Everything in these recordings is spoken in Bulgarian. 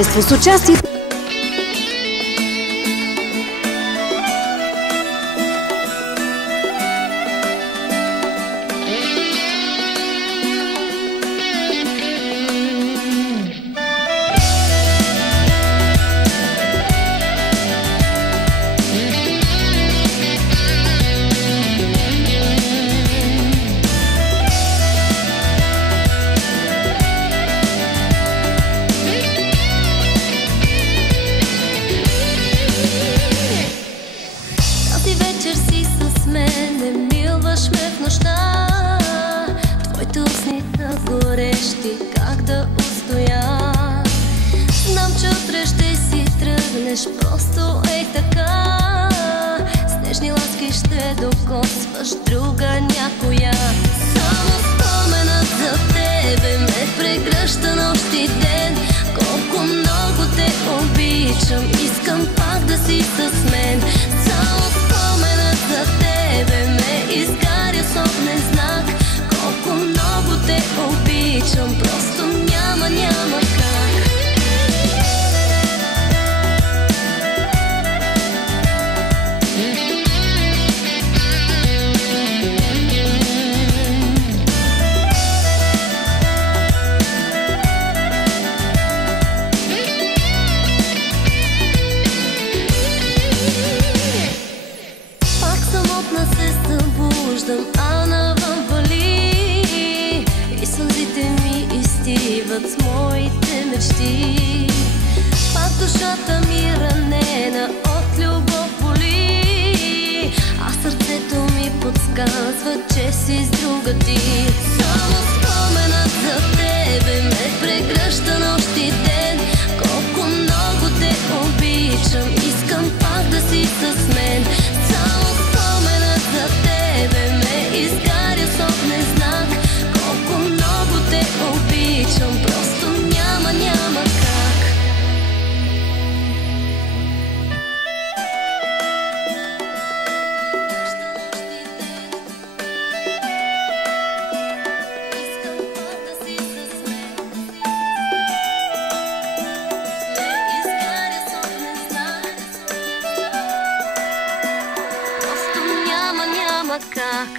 С участието просто е така. Снежни ласки ще докосваш друга някоя. Само споменът за тебе ме прегръща нощ и ден. Колко много те обичам, искам пак да си с мен. Само споменът за тебе ме изгаря с огнен знак. Колко много те обичам, просто няма как. А навън вали и сълзите ми изтиват с моите мечти. Пак душата ми ранена от любов боли, а сърцето ми подсказва, че си с друга ти. Само споменът за тебе ме прегръща нощ и ден. Колко много те обичам, искам пак да си с мен. Само споменът за тебе ме изгаря с огнен знак. Колко много те обичам, просто няма как. Искам пак да си с мен. Ме изгаря с огнен знак. Просто няма как.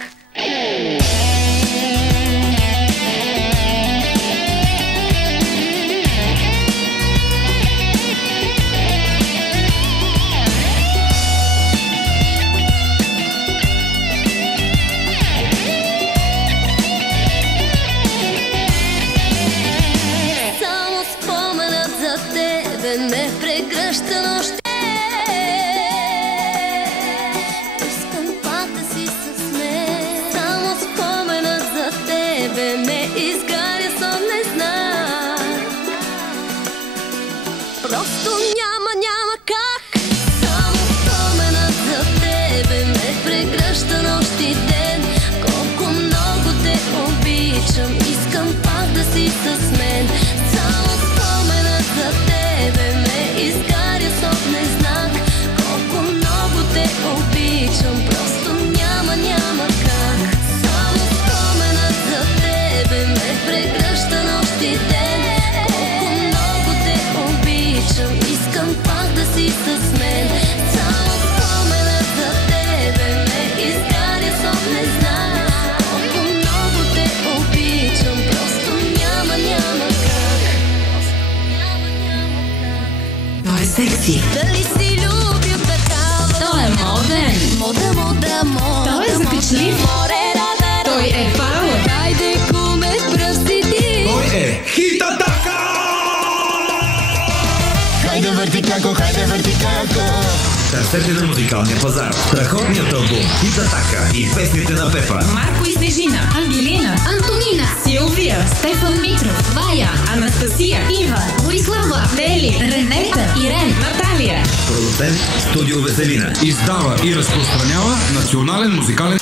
Само споменът за тебе ме прегръща нощ. Искам пак да си с мен. Само споменът за тебе ме изгаря с огнен знак. Просто няма как. Само споменът за тебе ме прегръща нощ и ден. Колко много те обичам, искам пак да си с мен. Само споменът за тебе ме изгаря с огнен знак. Колко много те обичам, просто няма как. Само споменът за тебе ме прегръща нощ и ден. Колко много те обичам, искам пак да си с мен. Само споменът за тебе ме изгаря с огнен знак. Колко много те обичам, просто няма как. Той е секси. Дали си любил такава? Той е моден. Мода. Той е закачлив. Той е пауър. Хайде, куме, пръв си ти. Той е Хит Атака! Хайде върти како. Търсете на музикалния пазар страхотният албум Хит Атака и песните на Пепа, Марко и Снежина, Ангелина, Антонина, Силвия, Стефан Митров, Вая, Анастасия, Ива, Борислава, Нели, Ренета, Ирен, Наталия. продуцент Студио Веселина. Издава и разпространява Национален музикален